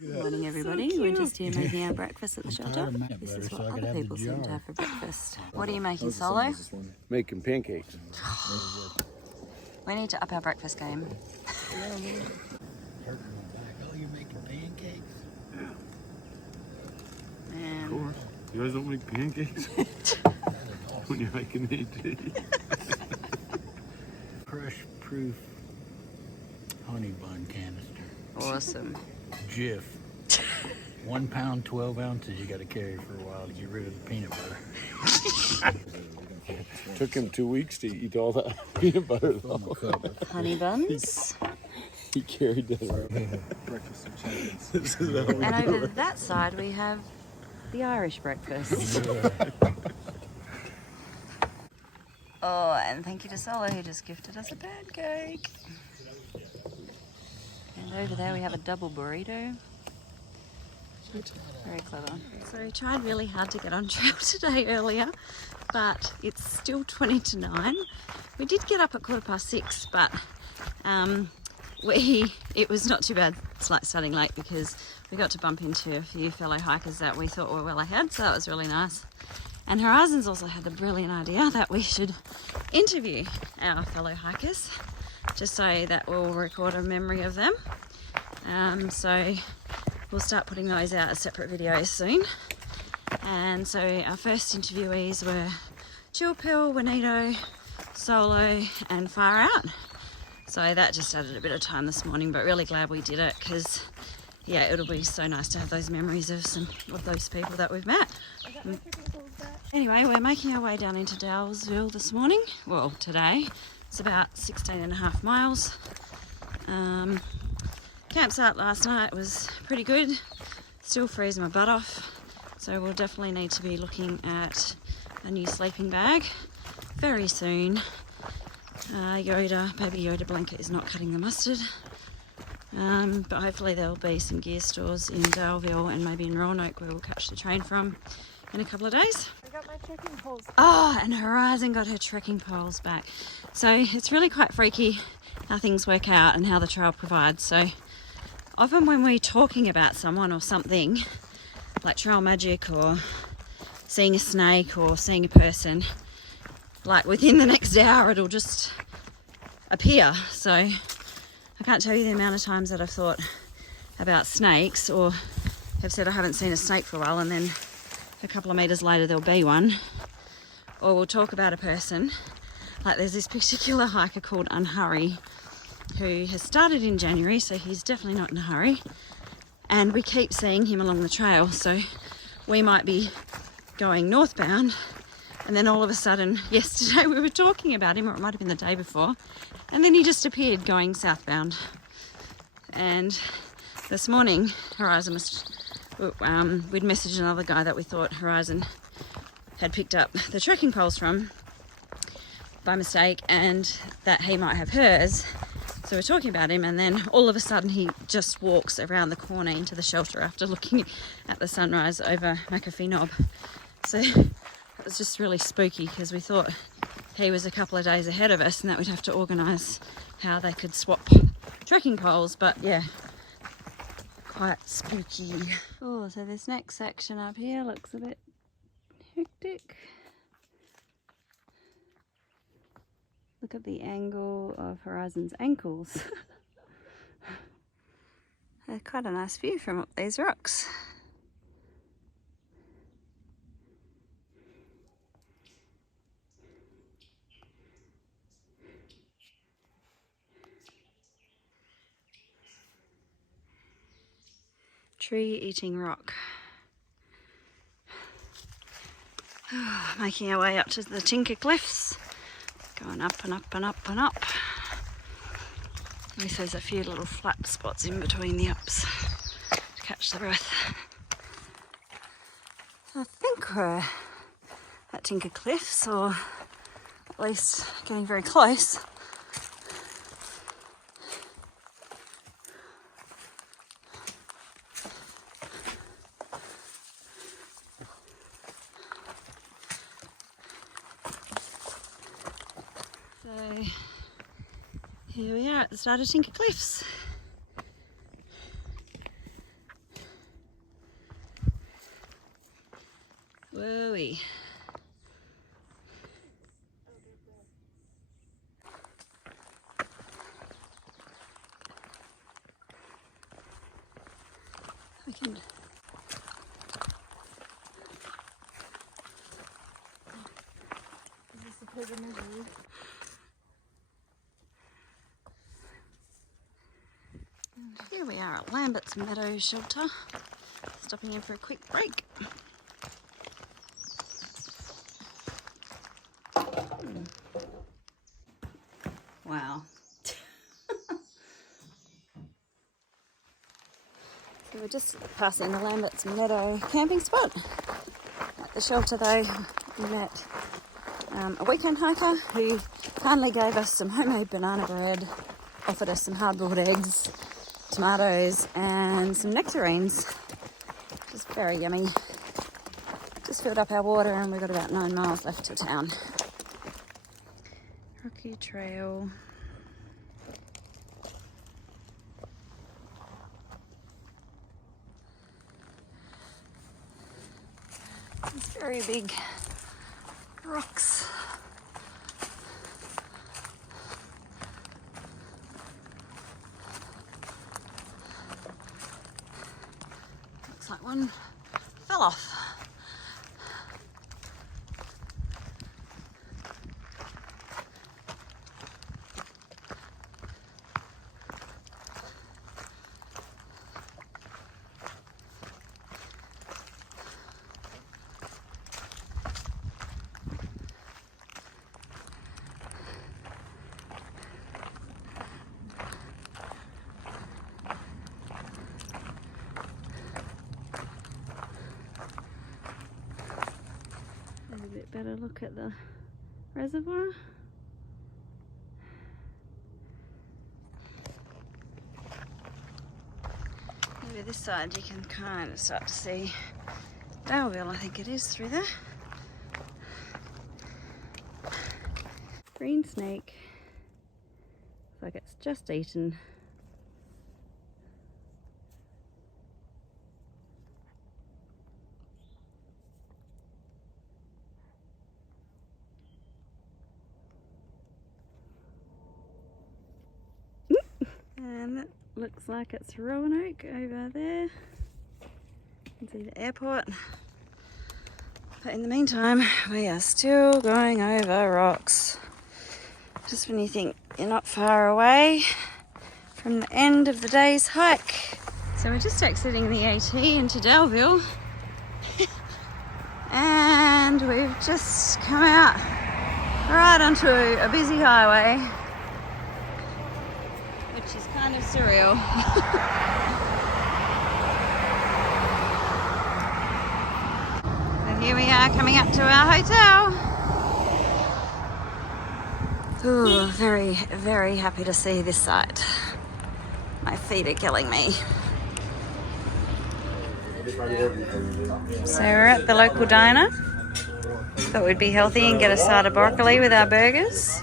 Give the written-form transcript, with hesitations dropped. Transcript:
Good morning, everybody. We're just here making our breakfast at the shelter. This is what other people seem to have for breakfast. What are you making, Solo? Making pancakes. We need to up our breakfast game. Oh, you're making pancakes? Man. Of course. You guys don't make pancakes? When you're making tea. Crush-proof honey bun canister. Awesome. Jif. 1 pound, 12 ounces you got to carry for a while to get rid of the peanut butter. Took him 2 weeks to eat all that peanut butter though. Honey buns. He carried that around. Breakfast of champions. And over that side we have the Irish breakfast. Oh, and thank you to Solo who just gifted us a pancake. And over there we have a double burrito. Very clever. So we tried really hard to get on trail today earlier, but it's still 20 to 9. We did get up at 6:15, but it was not too bad starting late because we got to bump into a few fellow hikers that we thought were well ahead, so that was really nice. And Horizons also had the brilliant idea that we should interview our fellow hikers, just so that we'll record a memory of them. So we'll start putting those out as separate videos soon. And so our first interviewees were Chill Pill, Juanito, Solo and Far Out. So that just added a bit of time this morning, but really glad we did it because yeah, it'll be so nice to have those memories of some of those people that we've met. Anyway, we're making our way down into Daleville this morning. Well, today. It's about 16.5 miles. Campsite last night was pretty good. Still freezing my butt off. So we'll definitely need to be looking at a new sleeping bag very soon. Baby Yoda blanket is not cutting the mustard. But hopefully there'll be some gear stores in Daleville and maybe in Roanoke where we'll catch the train from in a couple of days. I got my trekking poles. Oh, and Horizon got her trekking poles back. So it's really quite freaky how things work out and how the trail provides. So often when we're talking about someone or something, like trail magic or seeing a snake or seeing a person, like within the next hour it'll just appear. So I can't tell you the amount of times that I've thought about snakes or have said I haven't seen a snake for a while, and then a couple of meters later there'll be one. Or we'll talk about a person. Like there's this particular hiker called Unhurry who has started in January, so he's definitely not in a hurry. And we keep seeing him along the trail, so we might be going northbound, and then all of a sudden, yesterday we were talking about him, or it might have been the day before, and then he just appeared going southbound. And this morning, Horizon we'd messaged another guy that we thought Horizon had picked up the trekking poles from by mistake, and that he might have hers. So we're talking about him, and then all of a sudden he just walks around the corner into the shelter after looking at the sunrise over McAfee Knob. So it was just really spooky because we thought he was a couple of days ahead of us and that we'd have to organise how they could swap trekking poles, but yeah, quite spooky. Oh, so this next section up here looks a bit hectic. Look at the angle of Horizon's ankles. Quite a nice view from up these rocks. Tree eating rock. Making our way up to the Tinker Cliffs. Going up and up and up and up. At least there's a few little flat spots in between the ups to catch the breath. I think we're at Tinker Cliffs, or at least getting very close. So here we are at the start of Tinker Cliffs. Whoa-wee. We can... And here we are at Lambert's Meadow Shelter, stopping in for a quick break. Wow. So we're just passing the Lambert's Meadow camping spot. At the shelter though, we met a weekend hiker who kindly gave us some homemade banana bread, offered us some hard-boiled eggs, tomatoes and some nectarines, which is very yummy. Just filled up our water and we've got about 9 miles left to town. Rocky Trail. These very big rocks. Looks like one fell off. Have a bit better look at the reservoir. Maybe this side you can kind of start to see Daleville, I think it is, through there. Green snake. Looks like it's just eaten. And that looks like it's Roanoke over there. You can see the airport. But in the meantime, we are still going over rocks. Just when you think you're not far away from the end of the day's hike. So we're just exiting the AT into Daleville. And we've just come out right onto a busy highway, which is kind of surreal. And here we are coming up to our hotel. Ooh, very, very happy to see this site. My feet are killing me. So we're at the local diner. Thought we'd be healthy and get a side of broccoli with our burgers.